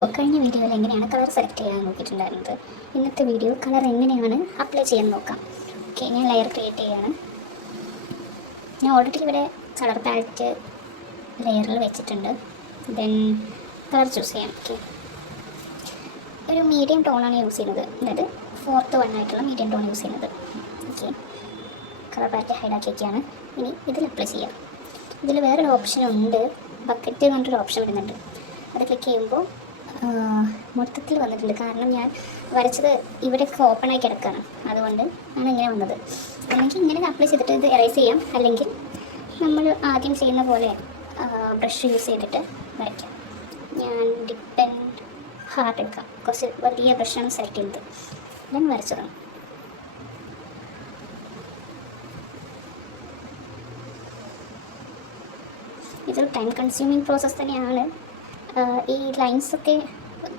കഴിഞ്ഞ വീഡിയോയിൽ എങ്ങനെയാണ് കളർ സെലക്ട് ചെയ്യാൻ നോക്കിയിട്ടുണ്ടായിരുന്നത്. ഇന്നത്തെ വീഡിയോ കളർ എങ്ങനെയാണ് അപ്ലൈ ചെയ്യാൻ നോക്കാം. ഓക്കെ, ഞാൻ ലെയർ ക്രിയേറ്റ് ചെയ്യാണ്. ഞാൻ ഓൾറെഡി ഇവിടെ കളർ പാലറ്റ് ലെയറിൽ വെച്ചിട്ടുണ്ട്. ദെൻ കളർ ചൂസ് ചെയ്യാം. ഓക്കെ, ഒരു മീഡിയം ടോണാണ് യൂസ് ചെയ്യുന്നത്, അതായത് 4th 1 ആയിട്ടുള്ള മീഡിയം ടോൺ യൂസ് ചെയ്യുന്നത്. ഓക്കെ, കളർ പാലറ്റ് ഹൈഡാക്കി വയ്ക്കുകയാണ്. ഇനി ഇതിൽ അപ്ലൈ ചെയ്യാം. ഇതിൽ വേറൊരു ഓപ്ഷൻ ഉണ്ട്, ബക്കറ്റ് എന്ന് പറഞ്ഞിട്ടൊരു ഓപ്ഷൻ വരുന്നുണ്ട്. അത് ക്ലിക്ക് ചെയ്യുമ്പോൾ മൊത്തത്തിൽ വന്നിട്ടുണ്ട്. കാരണം ഞാൻ വരച്ചത് ഇവിടെയൊക്കെ ഓപ്പണായി കിടക്കുകയാണ്, അതുകൊണ്ട് ആണ് ഇങ്ങനെ വന്നത്. അല്ലെങ്കിൽ ഇങ്ങനെ അപ്ലൈ ചെയ്തിട്ട് ഇത് എറേസ് ചെയ്യാം, അല്ലെങ്കിൽ നമ്മൾ ആദ്യം ചെയ്യുന്ന പോലെ ബ്രഷ് യൂസ് ചെയ്തിട്ട് വരയ്ക്കാം. ഞാൻ ഡിപ്പ് ഹാർട്ട് എടുക്കാം. കുറച്ച് വലിയ ബ്രഷാണ് സെലക്ട് ചെയ്യുന്നത്. ഞാൻ വരച്ചതാണ്. ഇതൊരു ടൈം കൺസ്യൂമിങ് പ്രോസസ്സ് തന്നെയാണ്. ഈ ലൈൻസൊക്കെ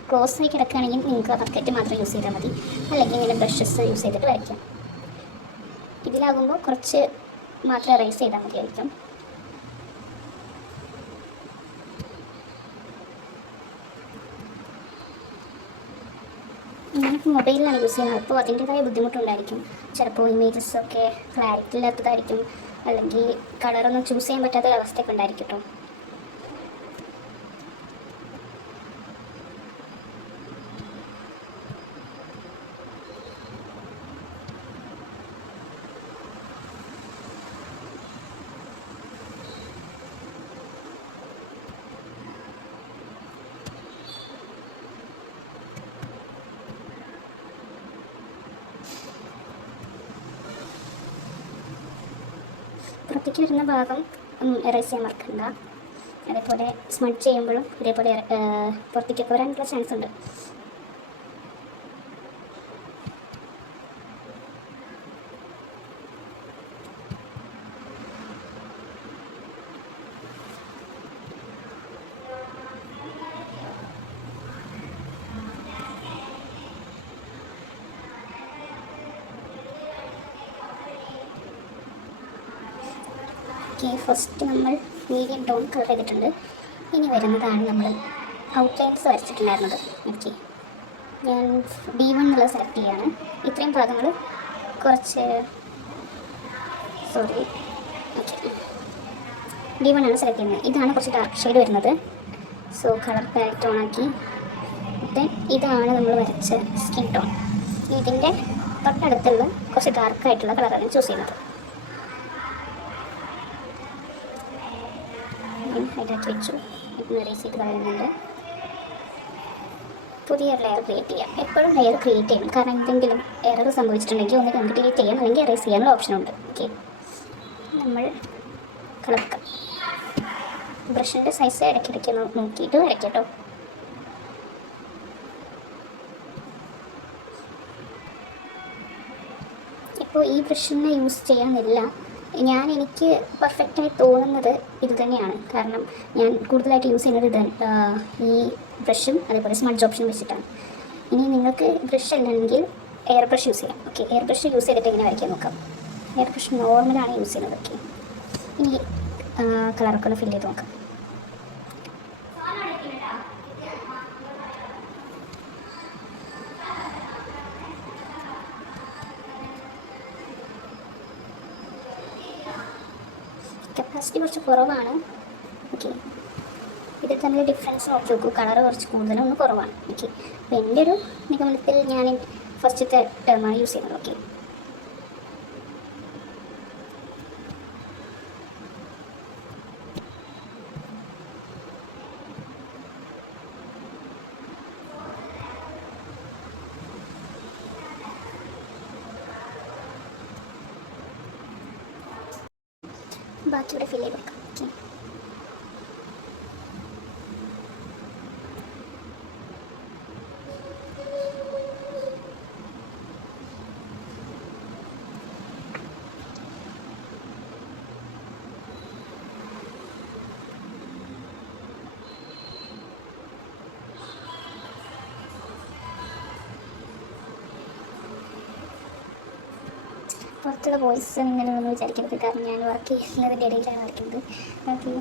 ക്ലോസ് ആയി കിടക്കുകയാണെങ്കിൽ നിങ്ങൾക്ക് ബക്കറ്റ് മാത്രം യൂസ് ചെയ്താൽ മതി, അല്ലെങ്കിൽ ഇങ്ങനെ ബ്രഷസ് യൂസ് ചെയ്തിട്ട് വരയ്ക്കാം. ഇതിലാകുമ്പോൾ കുറച്ച് മാത്രം എറേസ് ചെയ്താൽ മതിയായിരിക്കും. ഞാനിപ്പോൾ മൊബൈലിലാണ് യൂസ് ചെയ്യുന്നത്, അപ്പോൾ അതിൻ്റെതായ ബുദ്ധിമുട്ടുണ്ടായിരിക്കും. ചിലപ്പോൾ ഇമേജസൊക്കെ ക്ലാരിറ്റി ഇല്ലാത്തതായിരിക്കും, അല്ലെങ്കിൽ കളറൊന്നും ചൂസ് ചെയ്യാൻ പറ്റാത്ത അവസ്ഥയൊക്കെ ഉണ്ടായിരിക്കും കേട്ടോ. പുറത്തേക്ക് വരുന്ന ഭാഗം എറേസ് ചെയ്യാൻ മറക്കണ്ട. അതേപോലെ സ്മഡ്ജ് ചെയ്യുമ്പോഴും ഇതേപോലെ പുറത്തേക്കൊക്കെ വരാനുള്ള ചാൻസ് ഉണ്ട്. ഓക്കെ, ഫസ്റ്റ് നമ്മൾ മീഡിയം ടോൺ കളർ ചെയ്തിട്ടുണ്ട്. ഇനി വരുന്നതാണ് നമ്മൾ ഔട്ട്ലൈൻസ് വരച്ചിട്ടുണ്ടായിരുന്നത്. ഓക്കെ, ഞാൻ D1 എന്നുള്ളത് സെലക്ട് ചെയ്യാണ്. ഇത്രയും ഭാഗങ്ങൾ കുറച്ച് ഓക്കെ D1 ആണ് സെലക്ട് ചെയ്യുന്നത്. ഇതാണ് കുറച്ച് ഡാർക്ക് ഷെയ്ഡ് വരുന്നത്. സോ കളർ പാലറ്റ് ഓണാക്കി. ദെൻ ഇതാണ് നമ്മൾ വരച്ച സ്കിൻ ടോൺ. ഇതിൻ്റെ തൊട്ടടുത്തുള്ള കുറച്ച് ഡാർക്കായിട്ടുള്ള കളറാണ് ചൂസ് ചെയ്യുന്നത്. ഹൈഡാക്കി വെച്ചു. ഇന്ന് എറേസ് ചെയ്ത് കളയുന്നുണ്ട്. പുതിയ ലെയർ ക്രിയേറ്റ് ചെയ്യാം. എപ്പോഴും ലെയർ ക്രിയേറ്റ് ചെയ്യണം, കാരണം എന്തെങ്കിലും എറർ സംഭവിച്ചിട്ടുണ്ടെങ്കിൽ ഒന്ന് നമുക്ക് ഡിലീറ്റ് ചെയ്യാം, അല്ലെങ്കിൽ എറേസ് ചെയ്യാനുള്ള ഓപ്ഷനുണ്ട്. ഓക്കെ, നമ്മൾ കളർക്കാം. ബ്രഷിൻ്റെ സൈസ് ഇടയ്ക്കിടയ്ക്ക് നോക്കിയിട്ട് വരയ്ക്കാം കേട്ടോ. ഇപ്പോൾ ഈ ബ്രഷിനെ യൂസ് ചെയ്യാമെന്നില്ല. എനിക്ക് പെർഫെക്റ്റായി തോന്നുന്നത് ഇത് തന്നെയാണ്. കാരണം ഞാൻ കൂടുതലായിട്ട് യൂസ് ചെയ്യുന്നത് ഈ ബ്രഷും അതേപോലെ സ്മഡ്ജ് ഓപ്ഷനും വെച്ചിട്ടാണ്. ഇനി നിങ്ങൾക്ക് ബ്രഷ് അല്ലെങ്കിൽ എയർ ബ്രഷ് യൂസ് ചെയ്യാം. ഓക്കെ, എയർ ബ്രഷ് യൂസ് ചെയ്തിട്ട് എങ്ങനെ വരയ്ക്കാൻ നോക്കാം. എയർ ബ്രഷ് നോർമലാണ് യൂസ് ചെയ്യുന്നത്. ഓക്കെ, ഇനി കളറൊക്കെ ഒന്ന് ഫില്ല് ചെയ്ത് നോക്കാം. കപ്പാസിറ്റി കുറച്ച് കുറവാണ്. ഓക്കെ, ഇത് തമ്മിൽ ഡിഫറൻസ് നോക്കി നോക്കൂ. കളർ കുറച്ച് കൂടുതലും ഒന്ന് കുറവാണ്. ഓക്കെ, അപ്പോൾ എൻ്റെ ഒരു നിഗമനത്തിൽ ഞാൻ ഫസ്റ്റത്തെ ടേമാണ് യൂസ് ചെയ്യുന്നത്. ഓക്കെ, ബാക്കി ഇവിടെ ഫില്ല് ചെയ്ത് കൊടുക്കാം. ഓക്കെ, പുറത്തുള്ള വോയിസ് ഇങ്ങനെയൊന്നും വിചാരിക്കരുത്, കാരണം ഞാൻ വർക്ക് ചെയ്യുന്നതിൻ്റെ ഇടയിലാണ് വരയ്ക്കുന്നത്. ഓക്കെ,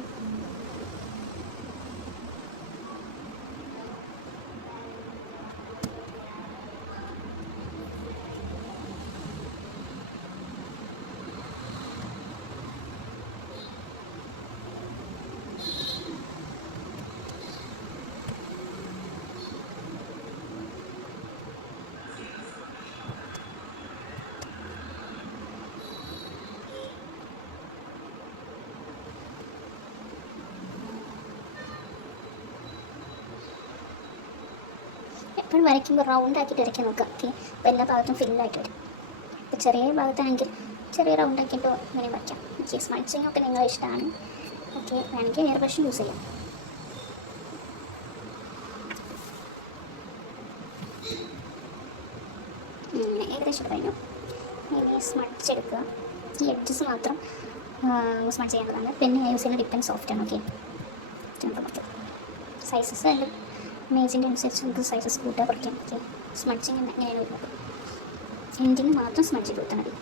അപ്പോൾ വരയ്ക്കുമ്പോൾ റൗണ്ട് ആക്കിയിട്ട് വരയ്ക്കാൻ നോക്കുക. ഓക്കെ, അപ്പോൾ എല്ലാ ഭാഗത്തും ഫില്ലായിട്ട് വരും. ഇപ്പോൾ ചെറിയ ഭാഗത്താണെങ്കിൽ ചെറിയ റൗണ്ട് ആക്കിയിട്ട് ഇങ്ങനെ വരയ്ക്കാം. ഓക്കെ, സ്മഡ്ജിങ് ഒക്കെ നിങ്ങളെ ഇഷ്ടമാണ്. ഓക്കെ, വേണമെങ്കിൽ എയർ ബ്രഷ് യൂസ് ചെയ്യാം. ഏകദേശം കഴിഞ്ഞു. ഇനി സ്മഡ്ജ് എടുക്കുക. ഈ എഡ്ജസ് മാത്രം സ്മഡ്ജ് ചെയ്യേണ്ടതാണ്. പിന്നെ ഞാൻ യൂസ് ചെയ്യുന്ന ഡിപ്പ് ആൻഡ് സോഫ്റ്റ് ആണ്. ഓക്കെ, നമുക്ക് സൈസസ് ഉണ്ട്, ഇമേജിൻ്റെ അനുസരിച്ച് നമുക്ക് സൈസസ് കൂട്ടാൻ കുറയ്ക്കാം. ഓക്കെ, സ്മഡ്ജിങ് എങ്ങനെയാണ് വരുന്നത്, എൻഡിങ് മാത്രം സ്മഡ്ജ് ചെയ്ത് കൊടുത്താൽ മതി.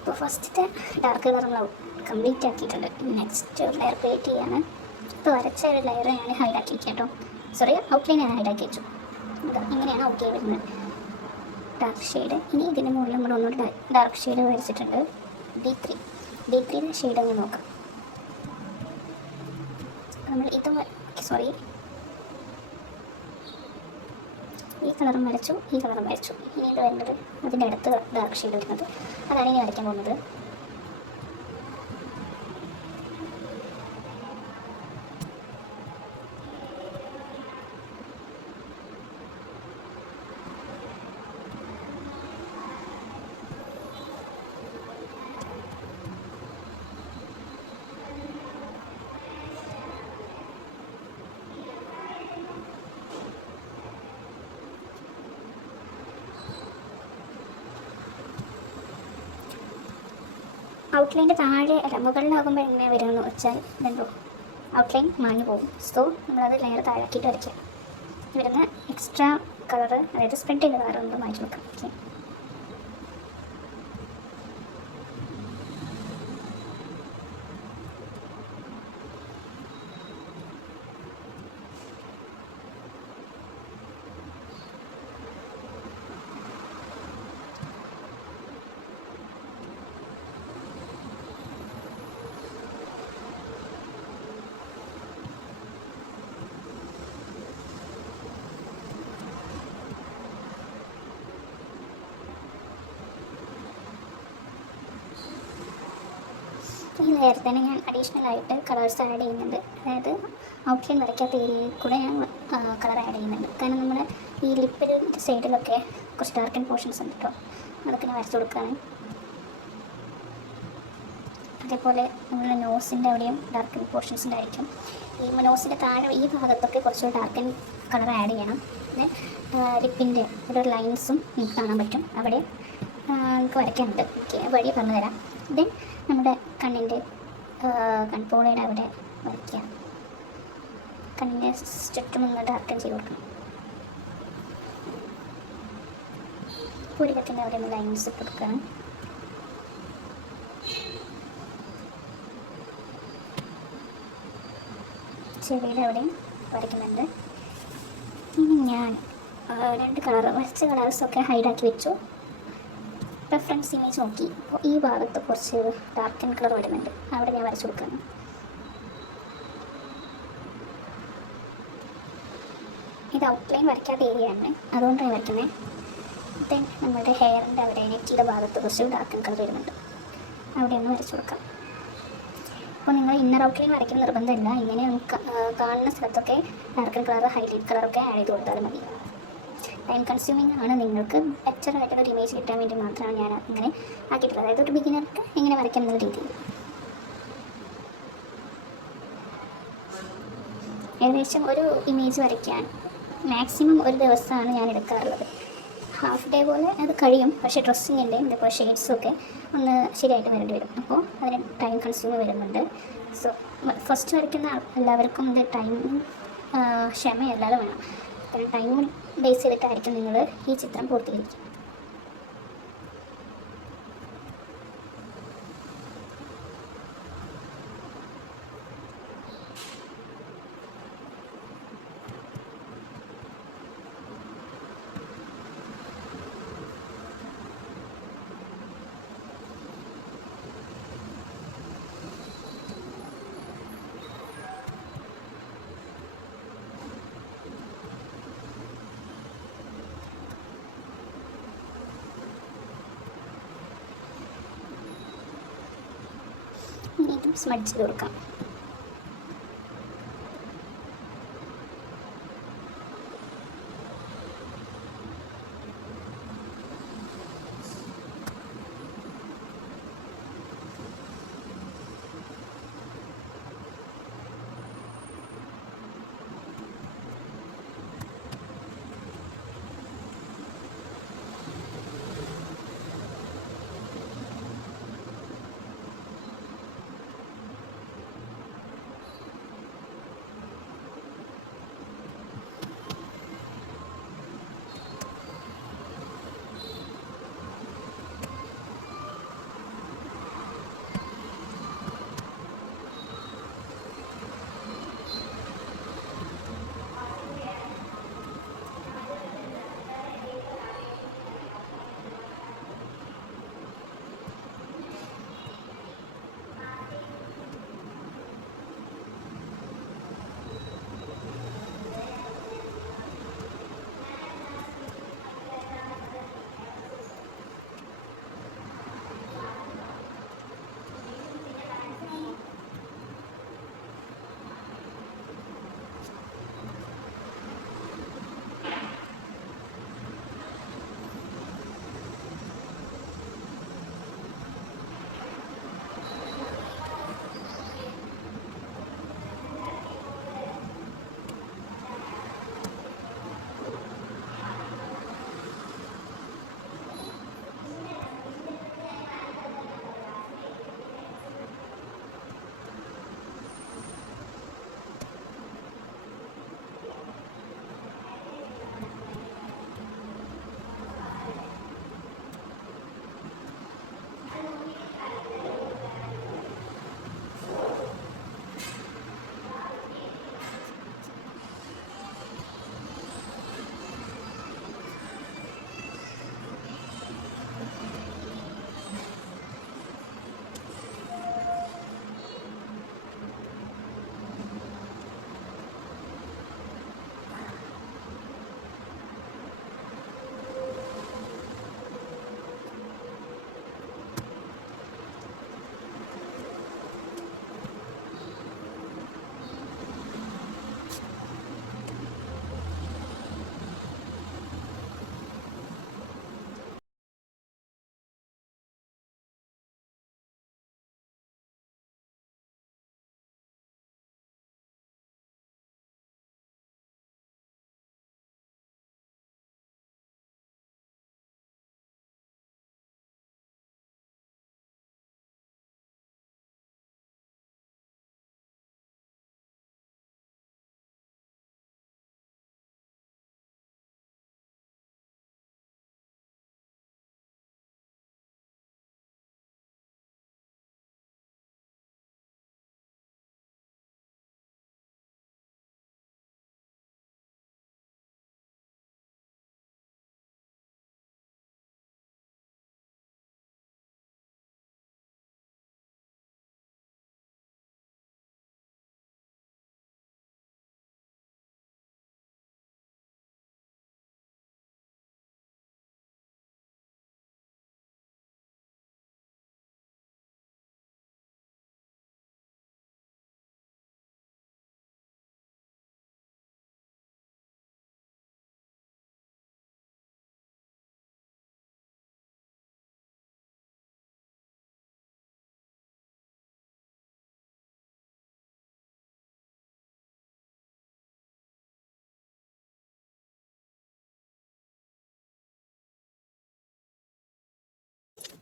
ഇപ്പോൾ ഫസ്റ്റത്തെ ഡാർക്ക് കളർ നമ്മൾ കംപ്ലീറ്റ് ആക്കിയിട്ടുണ്ട്. നെക്സ്റ്റ് ഒരു ലെയർ ക്രിയേറ്റ് ചെയ്യാണ്. ഇപ്പോൾ വരച്ച ഒരു ലെയർ ഞാൻ ഹൈഡാക്കി വയ്ക്കാം കേട്ടോ. സോറി, ഔട്ട്ലൈൻ ഞാൻ ഹൈഡാക്കി വെച്ചു. ഇങ്ങനെയാണ് ഔട്ട്ലൈൻ വരുന്നത്, ഡാർക്ക് ഷെയ്ഡ്. ഇനി ഇതിൻ്റെ മുകളിൽ നമ്മൾ ഒന്നുകൂടി ഡാർക്ക് ഷെയ്ഡ് വരച്ചിട്ടുണ്ട്. D3 ഷെയ്ഡ് ഒന്ന് നോക്കാം. നമ്മൾ ഇതും സോറി ഈ കളറും വരച്ചു, ഈ കളറും വരച്ചു. ഇനി ഇത് വരുന്നത് അതിൻ്റെ അടുത്ത് ഡാർക്ക് ഷെയ്ഡ് വരുന്നത്, അതാണ് ഇനി വരയ്ക്കാൻ പോകുന്നത്. ഔട്ട്ലൈൻ്റെ താഴെ അല്ല മുകളിലാകുമ്പോൾ എങ്ങനെ വരുമെന്ന് വെച്ചാൽ ഇതുണ്ടോ, ഔട്ട്ലൈൻ മാഞ്ഞു പോകും. സോ നമ്മളത് ലെയർ താഴാക്കിയിട്ട് വരയ്ക്കാം. വരുന്ന എക്സ്ട്രാ കളറ്, അതായത് സ്പ്രെഡ് ചെയ്ത കളർ ഒന്ന് മാറ്റി വെക്കാം. ഓക്കെ, ഈ ലെയർ തന്നെ ഞാൻ അഡീഷണൽ ആയിട്ട് കളേഴ്സ് ആഡ് ചെയ്യുന്നുണ്ട്. അതായത് ഔട്ട്ലൈൻ വരയ്ക്കാത്ത ഏരിയയിൽ കൂടെ ഞാൻ കളർ ആഡ് ചെയ്യുന്നുണ്ട്. കാരണം നമ്മുടെ ഈ ലിപ്പിൻ്റെ സൈഡിലൊക്കെ കുറച്ച് ഡാർക്കൻ പോർഷൻസ് ഉണ്ട് കേട്ടോ, അതൊക്കെ ഞാൻ വരച്ചു കൊടുക്കുകയാണ്. അതേപോലെ നമ്മുടെ നോസിൻ്റെ അവിടെയും ഡാർക്കൻ പോർഷൻസ് ഉണ്ടായിരിക്കും. ഈ നോസിൻ്റെ താഴെ ഈ ഭാഗത്തൊക്കെ കുറച്ച് ഡാർക്കൻ കളർ ആഡ് ചെയ്യണം. പിന്നെ ലിപ്പിൻ്റെ ഒരു ലൈൻസും നിങ്ങൾക്ക് കാണാൻ പറ്റും, അവിടെ നമുക്ക് വരയ്ക്കാനുണ്ട്. ഓക്കെ, വഴി പറഞ്ഞു തരാം. ദെൻ നമ്മുടെ കണ്ണിൻ്റെ കൺപോളയുടെ അവിടെ വരയ്ക്കുക. കണ്ണിൻ്റെ ചുറ്റും ഒന്ന് ഡാർക്കൻ ചെയ്ത് കൊടുക്കണം. പുരികത്തിൻ്റെ അവിടെ ഒന്ന് ലൈൻസ് ഇട്ട് കൊടുക്കണം. ചെവിയുടെ അവിടെയും വരയ്ക്കുന്നുണ്ട്. ഇനി ഞാൻ രണ്ട് വരച്ച കളേഴ്സൊക്കെ ഹൈഡാക്കി വെച്ചു. റെഫറൻസ് ഇമേജ് നോക്കി അപ്പോൾ ഈ ഭാഗത്ത് കുറച്ച് ഡാർക്കൻ കളർ വരുന്നുണ്ട്, അവിടെ ഞാൻ വരച്ചു കൊടുക്കുകയാണ്. ഇത് ഔട്ട്ലൈൻ വരയ്ക്കാത്ത ഏരിയ ആണ്, അതുകൊണ്ടാണ് വരയ്ക്കുന്നത്. ദെൻ നമ്മുടെ ഹെയറിൻ്റെ അവിടെ നെറ്റിയുടെ ഭാഗത്ത് കുറച്ച് ഡാർക്കൻ കളർ വരുന്നുണ്ട്, അവിടെ ഒന്ന് വരച്ചു കൊടുക്കാം. അപ്പോൾ നിങ്ങൾ ഇന്നർ ഔട്ട്ലൈൻ വരയ്ക്കുന്ന നിർബന്ധമില്ല, ഇങ്ങനെ നമുക്ക് കാണുന്ന സ്ഥലത്തൊക്കെ ഡാർക്കൻ കളർ ഹൈലൈറ്റ് കളറൊക്കെ ആഡ് ചെയ്ത് കൊടുത്താലും മതി. ടൈം കൺസ്യൂമിംഗ് ആണ്, നിങ്ങൾക്ക് ബെറ്റർ ആയിട്ടുള്ളൊരു ഇമേജ് കിട്ടാൻ വേണ്ടി മാത്രമാണ് ഞാൻ ഇങ്ങനെ ആക്കിയിട്ടുള്ളത്. അതായത് ഒരു ബിഗിനർക്ക് എങ്ങനെ വരയ്ക്കാം എന്നുള്ള രീതിയിൽ. ഏകദേശം ഒരു ഇമേജ് വരയ്ക്കാൻ മാക്സിമം ഒരു ദിവസമാണ് ഞാൻ എടുക്കാറുള്ളത്. ഹാഫ് ഡേ പോലെ അത് കഴിയും. പക്ഷേ ഡ്രസ്സിങ്ങിൻ്റെ ഇതേപോലെ ഷെയ്ഡ്സൊക്കെ ഒന്ന് ശരിയായിട്ട് വരേണ്ടി വരും. അപ്പോൾ അതിന് ടൈം കൺസ്യൂം വരുന്നുണ്ട്. സോ ഫസ്റ്റ് വരയ്ക്കുന്ന എല്ലാവർക്കും ഇത് ടൈം ക്ഷമയല്ലാതെ വേണം. കാരണം ടൈം ബേസ് ചെയ്തിട്ടായിരിക്കും നിങ്ങൾ ഈ ചിത്രം പൂർത്തീകരിക്കുക. ഇനി ഇതും സ്മഡ്ജ് ചെയ്ത് കൊടുക്കാം.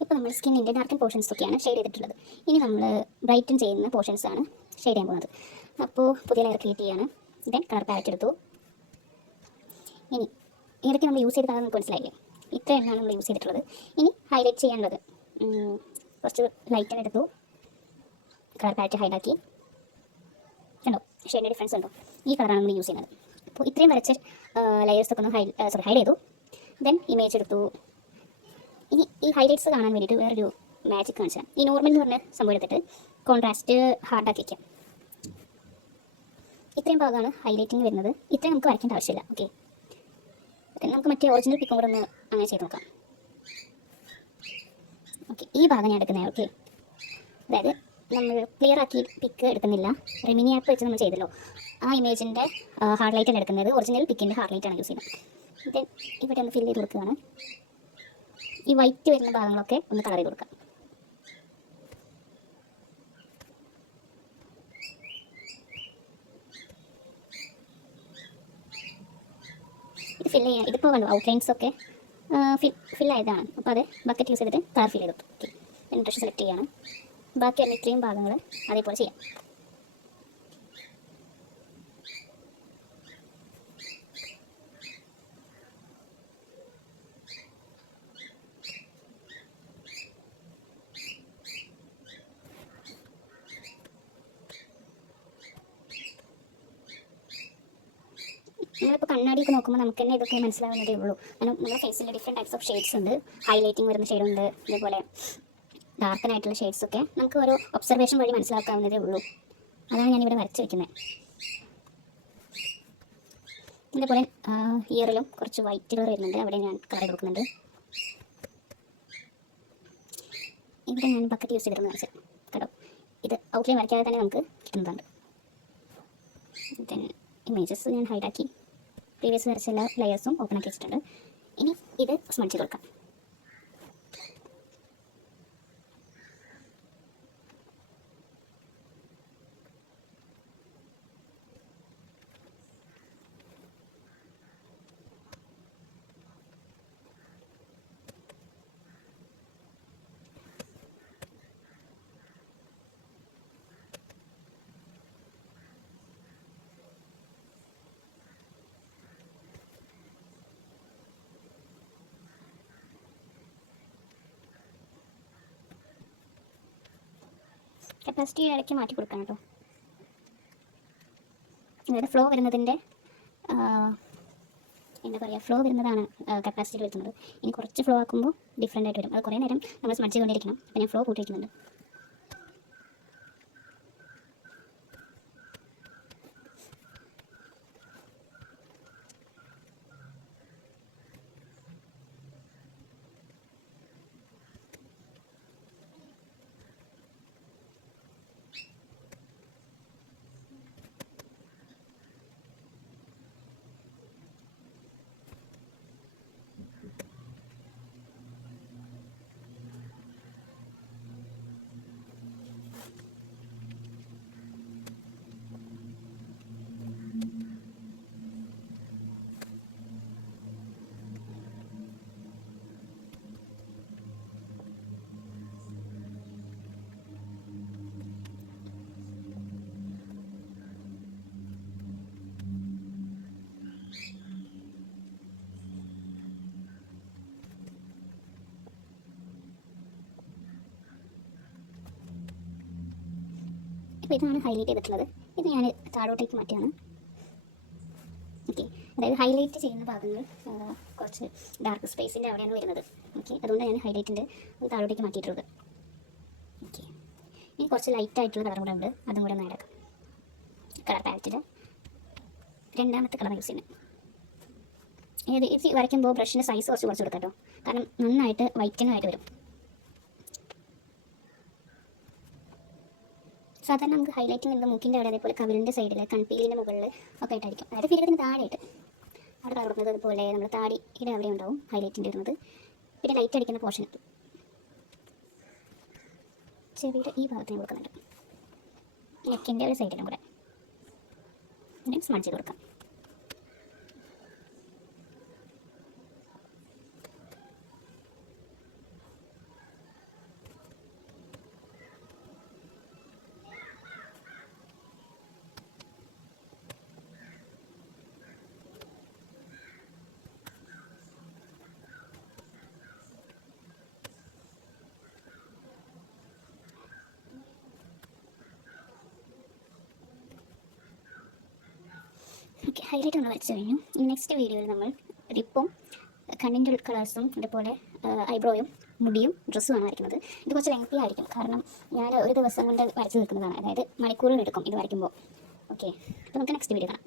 ഇപ്പോൾ നമ്മൾ സ്കിന്നിൻ്റെ ഡാർക്കൻ പോർഷൻസ് ഒക്കെയാണ് ഷെയ്ഡ് ചെയ്തിട്ടുള്ളത്. ഇനി നമ്മൾ ബ്രൈറ്റൻ ചെയ്യുന്ന പോർഷൻസാണ് ഷെയ്ഡ് ചെയ്യാൻ പോകുന്നത്. അപ്പോൾ പുതിയ ലെയർ ക്രിയേറ്റ് ചെയ്യാണ്. ദെൻ കളർ പാലറ്റ് എടുത്തു. ഇനി ഏതൊക്കെ നമ്മൾ യൂസ് ചെയ്തതാണ് നമുക്ക് മനസ്സിലായില്ലേ? ഇത്ര എണ്ണമാണ് നമ്മൾ യൂസ് ചെയ്തിട്ടുള്ളത്. ഇനി ഹൈലൈറ്റ് ചെയ്യാനുള്ളത് കുറച്ച് ലൈറ്റ് എടുത്തു, കളർ പാലറ്റ് ഹൈഡാക്കി. കണ്ടോ ഷെയ്ഡിൻ്റെ ഡിഫറൻസ് ഉണ്ടോ? ഈ കളറാണ് നമ്മൾ യൂസ് ചെയ്യുന്നത്. അപ്പോൾ ഇത്രയും വരച്ച ലെയേഴ്സൊക്കെ ഒന്ന് ഹൈഡ് ചെയ്തു. ദെൻ ഇമേജ് എടുത്തു. ഇനി ഈ ഹൈലൈറ്റ്സ് കാണാൻ വേണ്ടിയിട്ട് വേറൊരു മാജിക് കാണിച്ചാൽ, ഈ നോർമൽ എന്ന് പറഞ്ഞ സംഭവം എടുത്തിട്ട് കോൺട്രാസ്റ്റ് ഹാർഡാക്കി വയ്ക്കാം. ഇത്രയും ഭാഗമാണ് ഹൈലൈറ്റിങ് വരുന്നത്. ഇത്രയും നമുക്ക് വരയ്ക്കേണ്ട ആവശ്യമില്ല. ഓക്കെ, നമുക്ക് മറ്റേ ഒറിജിനൽ പിക്കും കൂടെ ഒന്ന് അങ്ങനെ ചെയ്ത് നോക്കാം. ഓക്കെ, ഈ ഭാഗം ഞാൻ എടുക്കുന്നത്. ഓക്കെ, അതായത് നമ്മൾ ക്ലിയർ ആക്കി പിക്ക് എടുക്കുന്നില്ല. റെമിനി ആപ്പ് വെച്ച് നമ്മൾ ചെയ്തല്ലോ, ആ ഇമേജിൻ്റെ ഹാർഡ് ലൈറ്റാണ് എടുക്കുന്നത്. ഒറിജിനൽ പിക്കിൻ്റെ ഹാർഡ് ലൈറ്റാണ് യൂസ് ചെയ്യുന്നത്. ദെൻ ഇവിടെ ഒന്ന് ഫില്ല് ചെയ്ത് കൊടുക്കുകയാണ്. ഈ വൈറ്റ് വരുന്ന ഭാഗങ്ങളൊക്കെ ഒന്ന് കളർ ചെയ്ത് കൊടുക്കാം. ഇത് ഫില്ല് ചെയ്യാം. ഇതിപ്പോൾ കണ്ടു ഔട്ട്ലൈൻസൊക്കെ ഫില്ലായതാണ്. അപ്പോൾ അത് ബക്കറ്റ് യൂസ് ചെയ്തിട്ട് കളർ ഫില്ല് ചെയ്തു. ഓക്കെ, ബ്രഷ് സെലക്ട് ചെയ്യാണ്. ബാക്കി വരുന്ന ഇത്രയും ഭാഗങ്ങൾ അതേപോലെ ചെയ്യാം. നമ്മളിപ്പോൾ കണ്ണാടിയൊക്കെ നോക്കുമ്പോൾ നമുക്ക് തന്നെ ഇതൊക്കെ മനസ്സിലാവുന്നതേ ഉള്ളൂ. കാരണം നമ്മുടെ ഫേസിൽ ഡിഫറെൻറ്റ് ടൈപ്സ് ഓഫ് ഷെയ്ഡ്സ് ഉണ്ട്. ഹൈലൈറ്റിംഗ് വരുന്ന ഷെയ്ഡുണ്ട്, ഇതേപോലെ ഡാർക്കനായിട്ടുള്ള ഷെയ്ഡ്സൊക്കെ നമുക്ക് ഓരോ ഒബ്സർവേഷൻ വഴി മനസ്സിലാക്കാവുന്നതേ ഉള്ളൂ. അതാണ് ഞാനിവിടെ വരച്ച് വയ്ക്കുന്നത്. ഇതേപോലെ ഇയറിലും കുറച്ച് വൈറ്റ് കളർ വരുന്നുണ്ട്, അവിടെ ഞാൻ കളർ കൊടുക്കുന്നുണ്ട്. ഇവിടെ ഞാൻ ബക്കറ്റ് യൂസ് ചെയ്തിരുന്നു വരച്ച് കേട്ടോ. ഇത് ഔട്ട്ലൈൻ വരയ്ക്കാതെ തന്നെ നമുക്ക് കിട്ടുന്നതാണ്. ദെൻ ഇമേജസ് ഞാൻ ഹൈഡാക്കി. പ്രീവിയസ് വരച്ച എല്ലാ ലെയേഴ്സും ഓപ്പൺ ആക്കി വെച്ചിട്ടുണ്ട്. ഇനി ഇത് സ്മഡ്ജ് ചെയ്ത് കൊടുക്കാം. കപ്പാസിറ്റി ഇടയ്ക്ക് മാറ്റി കൊടുക്കണം കേട്ടോ. അതായത് ഫ്ലോ വരുന്നതിൻ്റെ എന്താ പറയുക, ഫ്ലോ വരുന്നതാണ് കപ്പാസിറ്റിയിൽ വരുന്നത്. ഇനി കുറച്ച് ഫ്ലോ ആക്കുമ്പോൾ ഡിഫറെൻ്റ് ആയിട്ട് വരും. അത് കുറേ നേരം നമ്മൾ സ്മഡ്ജ് ചെയ്തുകൊണ്ടിരിക്കണം. അപ്പോൾ ഞാൻ ഫ്ലോ കൂട്ടി വയ്ക്കുന്നുണ്ട്. അപ്പോൾ ഇതാണ് ഹൈലൈറ്റ് ചെയ്തിട്ടുള്ളത്. ഇത് ഞാൻ താഴോട്ടേക്ക് മാറ്റിയാണ്. ഓക്കെ, അതായത് ഹൈലൈറ്റ് ചെയ്യുന്ന ഭാഗങ്ങൾ കുറച്ച് ഡാർക്ക് സ്പേസിൻ്റെ അവിടെയാണ് വരുന്നത്. ഓക്കെ, അതുകൊണ്ട് ഞാൻ ഹൈലൈറ്റിൻ്റെ താഴോട്ടേക്ക് മാറ്റിയിട്ടുള്ളത്. ഓക്കെ, ഇനി കുറച്ച് ലൈറ്റായിട്ടുള്ള കളർ കൂടെ ഉണ്ട്, അതും കൂടെ ഒന്ന് ആഡാക്കാം. കളർ പാലറ്റിൽ രണ്ടാമത്തെ കളർ യൂസ് ചെയ്യുന്നത്. ഇത് വരയ്ക്കുമ്പോൾ ബ്രഷിൻ്റെ സൈസ് കുറച്ച് കൊടുക്കാം കേട്ടോ, കാരണം നന്നായിട്ട് വൈറ്റനിങ് ആയിട്ട് വരും. സാധാരണ നമുക്ക് ഹൈലൈറ്റിംഗ് വരുന്നത് മൂക്കിൻ്റെ അവിടെ, അതേപോലെ കവിളിൻ്റെ സൈഡിൽ, കൺപീലിൻ്റെ മുകളിൽ ഒക്കെ ആയിട്ടായിരിക്കും. അതായത് ഫിലിത്തിന് താഴെയായിട്ട് അവിടെ കളർ കൊടുക്കുന്നത്. അതുപോലെ നമ്മുടെ താടിയുടെ അവിടെ ഉണ്ടാവും ഹൈലൈറ്റിൻ്റെ വരുന്നത്. പിന്നെ ലൈറ്റ് അടിക്കുന്ന പോർഷൻ ചെവിയുടെ ഈ ഭാഗത്തിന് കൊടുക്കുന്നുണ്ട്. നെക്കിൻ്റെ ഒരു സൈഡിലും കൂടെ സ്മഡ്ജ് ചെയ്ത് കൊടുക്കാം. ഹൈലൈറ്റ് നമ്മൾ വരച്ച് കഴിഞ്ഞു. ഈ നെക്സ്റ്റ് വീഡിയോയിൽ നമ്മൾ ലിപ്പും കണ്ണിൻ്റെ കളേഴ്സും അതുപോലെ ഐബ്രോയും മുടിയും ഡ്രസ്സുമാണ് വരയ്ക്കുന്നത്. ഇത് കുറച്ച് ലെങ്തി ആയിരിക്കും, കാരണം ഞാൻ ഒരു ദിവസം കൊണ്ട് വരച്ച് നിൽക്കുന്നതാണ്, അതായത് മണിക്കൂറുകൾ എടുക്കും ഇത് വരയ്ക്കുമ്പോൾ. ഓക്കെ, അപ്പോൾ നമുക്ക് നെക്സ്റ്റ് വീഡിയോ കാണാം.